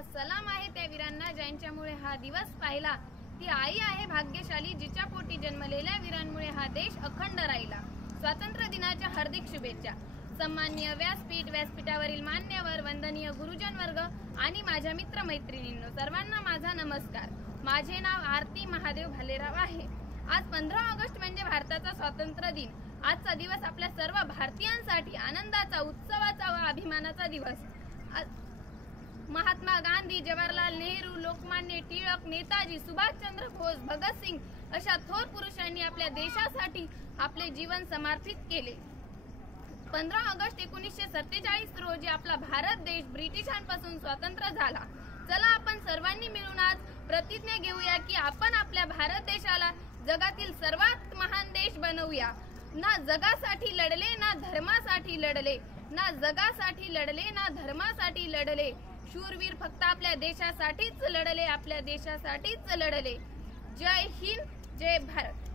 हा सलाम आहे त्या वीरांना ज्यांच्यामुळे हा दिवस पाहिला। ती आई आहे भाग्यशाली जिच्या पोटी जन्मलेल्या वीरांमुळे हा देश अखंड राहिला। स्वातंत्र्य दिनाच्या हार्दिक शुभेच्छा। सन्माननीय व्यासपीठावरील मान्यवर, वंदनीय गुरुजन वर्ग आणि माझ्या मित्र मैत्रिणींनो, सर्वांना माझा नमस्कार। माझे नाव आरती महादेव भालेराव आहे। आज 15 ऑगस्ट म्हणजे भारताचा स्वातंत्र्य दिन। आजचा दिवस आपल्या सर्व भारतीयांसाठी आनंदाचा, उत्सवाचा व अभिमानाचा दिवस। महात्मा गांधी, जवाहरलाल नेहरू, लोकमान्य टिळक, नेताजी सुभाषचंद्र बोस, भगतसिंग अशा थोर पुरुषांनी आपल्या देशासाठी आपले जीवन समर्पित केले। 15 ऑगस्ट 1947 रोजी आपला भारत देश ब्रिटिशांपासून स्वतंत्र झाला। चला आपण सर्वांनी मिळून आज प्रतिज्ञा घेऊया की आपण आपल्या भारत देशाला जगातील सर्वात महान देश बनवूया। ना जगासाठी लढले, ना धर्मासाठी लढले, ना जगासाठी लढले, ना धर्मासाठी लढले। शूरवीर फक्त आपल्या देशासाठीच लढले, आपल्या देशासाठीच लढले। जय हिंद, जय भारत।